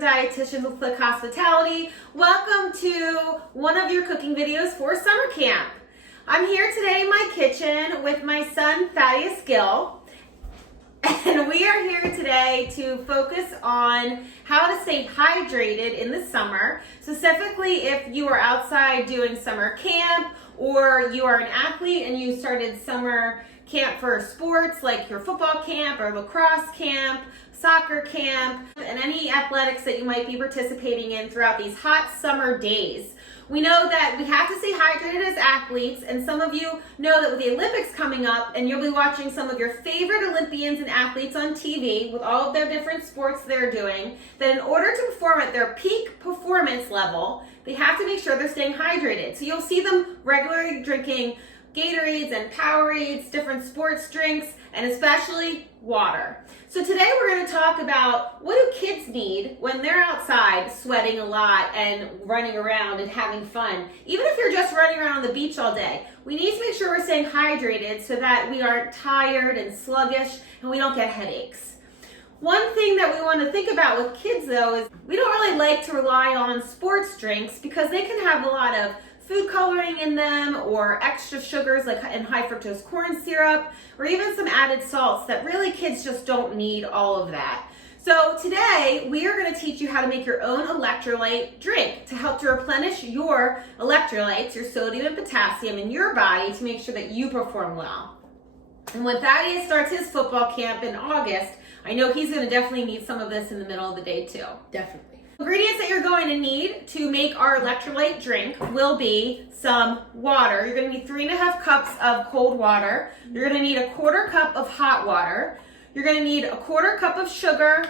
dietitians with Flik Hospitality. Welcome to one of your cooking videos for summer camp. I'm here today in my kitchen with my son Thaddeus Gill, and we are here today to focus on how to stay hydrated in the summer, specifically if you are outside doing summer camp or you are an athlete and you started summer camp for sports like your football camp or lacrosse camp, soccer camp, and any athletics that you might be participating in throughout these hot summer days. We know that we have to stay hydrated as athletes, and some of you know that with the Olympics coming up and you'll be watching some of your favorite Olympians and athletes on TV with all of their different sports they're doing, that in order to perform at their peak performance level, they have to make sure they're staying hydrated. So you'll see them regularly drinking Gatorades and Powerades, different sports drinks, and especially water. So today we're going to talk about what do kids need when they're outside sweating a lot and running around and having fun. Even if you're just running around on the beach all day, we need to make sure we're staying hydrated so that we aren't tired and sluggish and we don't get headaches. One thing that we want to think about with kids though is we don't really like to rely on sports drinks because they can have a lot of food coloring in them or extra sugars like in high fructose corn syrup or even some added salts that really kids just don't need all of that. So today we are going to teach you how to make your own electrolyte drink to help to replenish your electrolytes, your sodium and potassium in your body to make sure that you perform well. And when Thaddeus starts his football camp in August, I know he's going to definitely need some of this in the middle of the day too. Definitely. Ingredients that you're going to need to make our electrolyte drink will be some water. You're going to need 3.5 cups of cold water. You're going to need 1/4 cup of hot water. You're going to need 1/4 cup of sugar,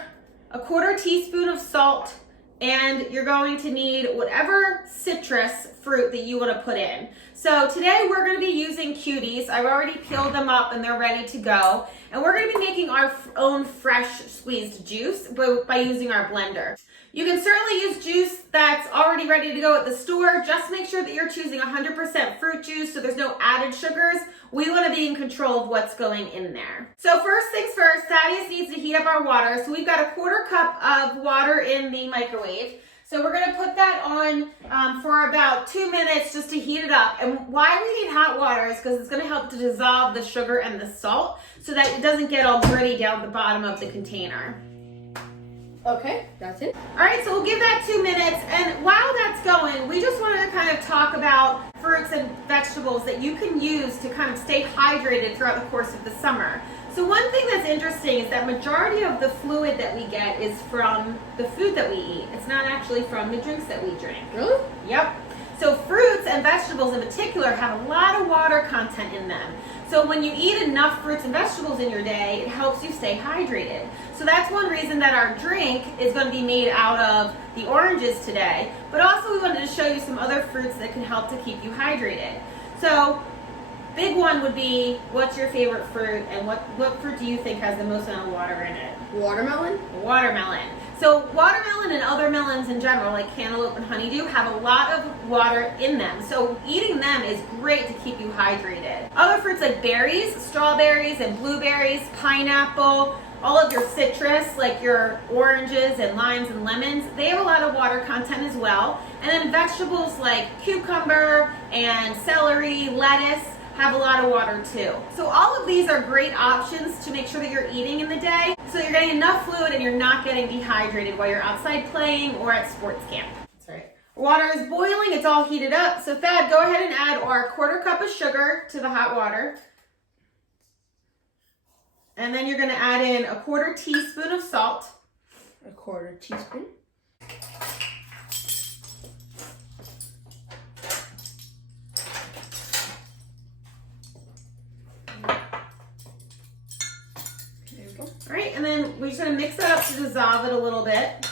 1/4 teaspoon of salt, and you're going to need whatever citrus fruit that you want to put in. So today we're going to be using cuties. I've already peeled them up and they're ready to go. And we're going to be making our own fresh squeezed juice by using our blender. You can certainly use juice that's already ready to go at the store. Just make sure that you're choosing 100% fruit juice so there's no added sugars. We want to be in control of what's going in there. So first things first, Thaddeus needs to heat up our water. So we've got 1/4 cup of water in the microwave. So we're going to put that on for about 2 minutes just to heat it up. And why we need hot water is because it's going to help to dissolve the sugar and the salt so that it doesn't get all gritty down the bottom of the container. Okay, that's it. All right, so we'll give that 2 minutes. And while that's going, we just wanted to kind of talk about fruits and vegetables that you can use to kind of stay hydrated throughout the course of the summer. So one thing that's interesting is that majority of the fluid that we get is from the food that we eat. It's not actually from the drinks that we drink. Really? Yep. So fruits and vegetables in particular have a lot of water content in them. So when you eat enough fruits and vegetables in your day, it helps you stay hydrated. So that's one reason that our drink is going to be made out of the oranges today. But also we wanted to show you some other fruits that can help to keep you hydrated. So big one would be, what's your favorite fruit and what fruit do you think has the most amount of water in it? Watermelon? Watermelon. So watermelon and other melons in general, like cantaloupe and honeydew, have a lot of water in them. So eating them is great to keep you hydrated. Other fruits like berries, strawberries and blueberries, pineapple, all of your citrus like your oranges and limes and lemons, they have a lot of water content as well. And then vegetables like cucumber and celery, lettuce, have a lot of water too. So all of these are great options to make sure that you're eating in the day so you're getting enough fluid and you're not getting dehydrated while you're outside playing or at sports camp. That's right. Water is boiling, it's all heated up. So Thad, go ahead and add our 1/4 cup of sugar to the hot water. And then you're gonna add in 1/4 teaspoon of salt. 1/4 teaspoon. All right, and then we're just gonna mix that up to dissolve it a little bit.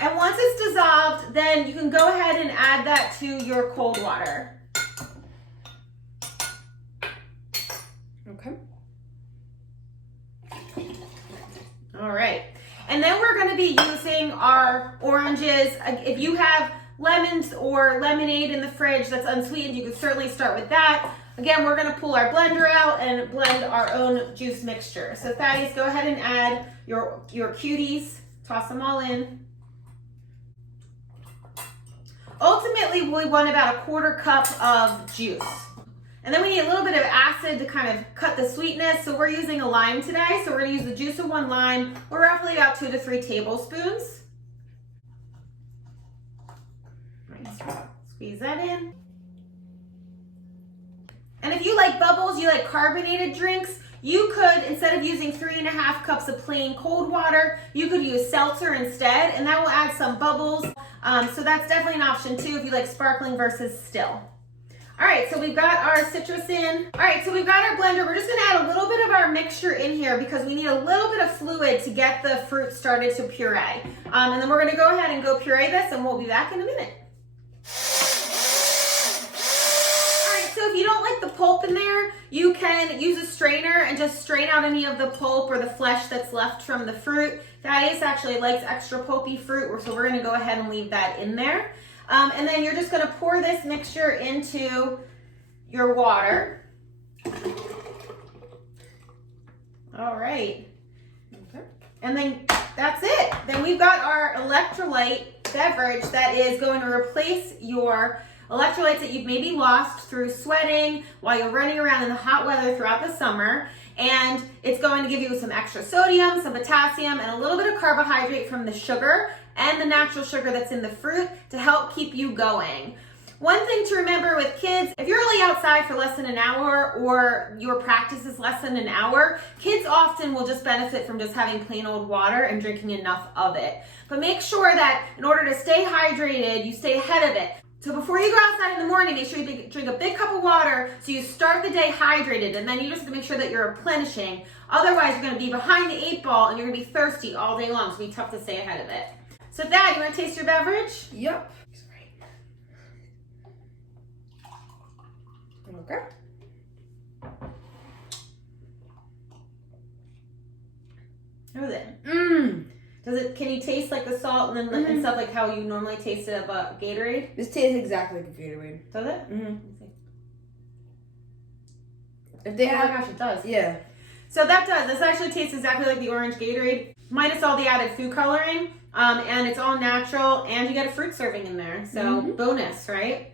And once it's dissolved, then you can go ahead and add that to your cold water. Okay. All right, and then we're gonna be using our oranges. If you have lemons or lemonade in the fridge that's unsweetened, you could certainly start with that. Again, we're gonna pull our blender out and blend our own juice mixture. So Thaddeus, go ahead and add your cuties, toss them all in. Ultimately, we want about a 1/4 cup of juice. And then we need a little bit of acid to kind of cut the sweetness. So we're using a lime today. So we're gonna use the juice of 1 lime, or roughly about 2 to 3 tablespoons. Squeeze that in. And if you like bubbles, you like carbonated drinks, you could, instead of using 3½ cups of plain cold water, you could use seltzer instead, and that will add some bubbles. So that's definitely an option too if you like sparkling versus still. All right, so we've got our citrus in. All right, so we've got our blender. We're just gonna add a little bit of our mixture in here because we need a little bit of fluid to get the fruit started to puree. And then we're gonna go ahead and go puree this, and we'll be back in a minute. So if you don't like the pulp in there, you can use a strainer and just strain out any of the pulp or the flesh that's left from the fruit. Thaddeus actually likes extra pulpy fruit, so we're gonna go ahead and leave that in there. And then you're just gonna pour this mixture into your water. All right. Okay. And then that's it. Then we've got our electrolyte beverage that is going to replace your electrolytes that you've maybe lost through sweating while you're running around in the hot weather throughout the summer. And it's going to give you some extra sodium, some potassium, and a little bit of carbohydrate from the sugar and the natural sugar that's in the fruit to help keep you going. One thing to remember with kids, if you're only outside for less than an hour or your practice is less than an hour, kids often will just benefit from just having plain old water and drinking enough of it. But make sure that in order to stay hydrated, you stay ahead of it. So before you go outside in the morning, make sure you drink a big cup of water so you start the day hydrated, and then you just have to make sure that you're replenishing. Otherwise, you're gonna be behind the 8 ball and you're gonna be thirsty all day long, so it'll be tough to stay ahead of it. So Thad, you wanna taste your beverage? Yep. Okay. How is it? Can you taste like the salt and then and stuff like how you normally taste it of a Gatorade? This tastes exactly like a Gatorade. Does it? If they oh my gosh, it does. Yeah. So that does. This actually tastes exactly like the orange Gatorade, minus all the added food coloring, and it's all natural, and you get a fruit serving in there. So bonus, right?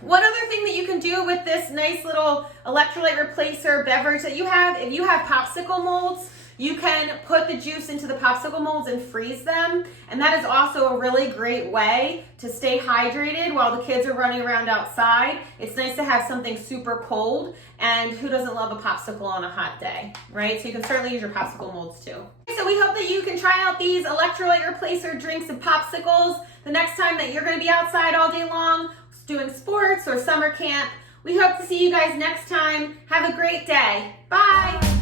One other thing that you can do with this nice little electrolyte replacer beverage that you have, if you have popsicle molds, you can put the juice into the popsicle molds and freeze them. And that is also a really great way to stay hydrated while the kids are running around outside. It's nice to have something super cold, and who doesn't love a popsicle on a hot day, right? So you can certainly use your popsicle molds too. So we hope that you can try out these electrolyte replacer drinks and popsicles the next time that you're gonna be outside all day long doing sports or summer camp. We hope to see you guys next time. Have a great day. Bye.